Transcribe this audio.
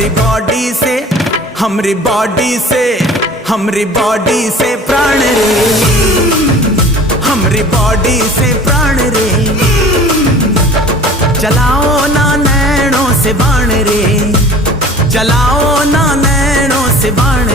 हमरी बॉडी से, हमरी बॉडी से, हमरी बॉडी से प्राण रे, हमरी बॉडी से प्राण रे। चलाओ ना नैनों से बाण रे, चलाओ ना नैनों से बाण